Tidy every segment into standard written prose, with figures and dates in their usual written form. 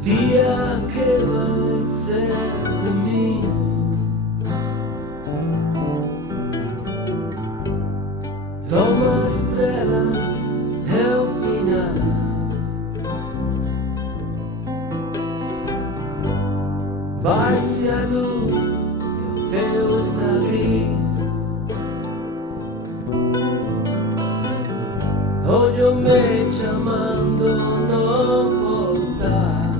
Día que va a ser de mí, toma estrela é o final. Vai-se a luz e o céu está gris. Hoje eu me chamando não voltar.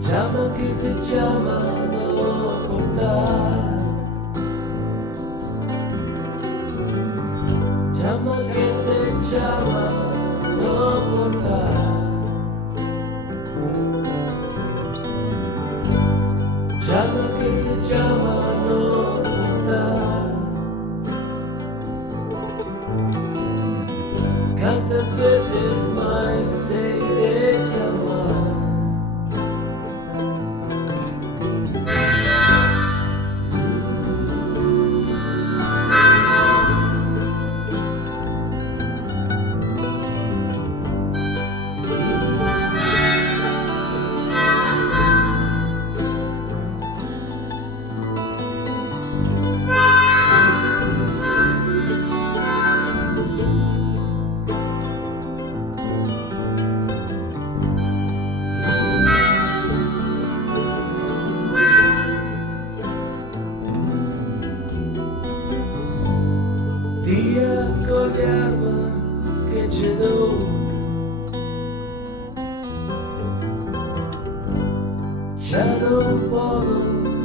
Chama que te chama não voltar. Chama que te chama não voltar. Chama que te chama não voltar. Quantas vezes mais sei de te amar? Dia coglie arma che ci do, já não posso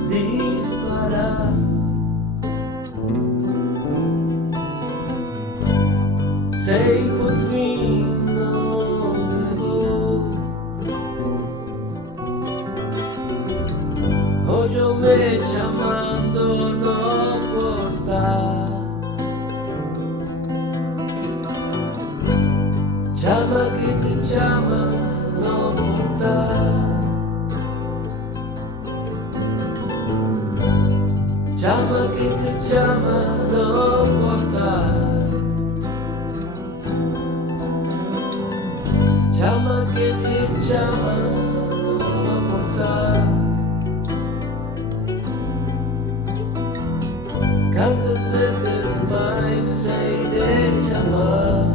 disparar. Sei por fim não levou. Hoje eu me chamando não portar. Chama que te chama não voltar. Chama que te chama não voltar. Chama que te chama não voltar. Quantas vezes mais sei de te amar?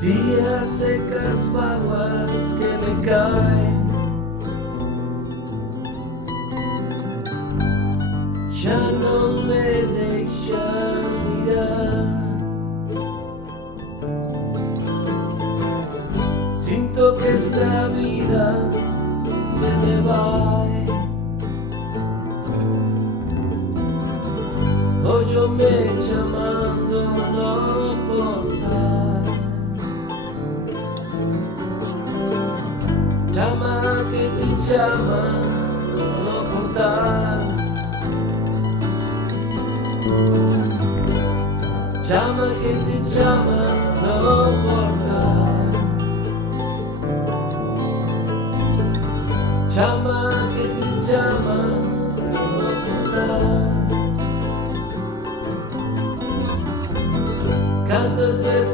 Días secas, vaguas que me caen, ya no me dejan mirar. Siento que esta vida se me va. Hoy yo me llamando no portar. Chama que te chama no portar. Chama que te chama no portar. Chama que te chama no portar. Quantas vezes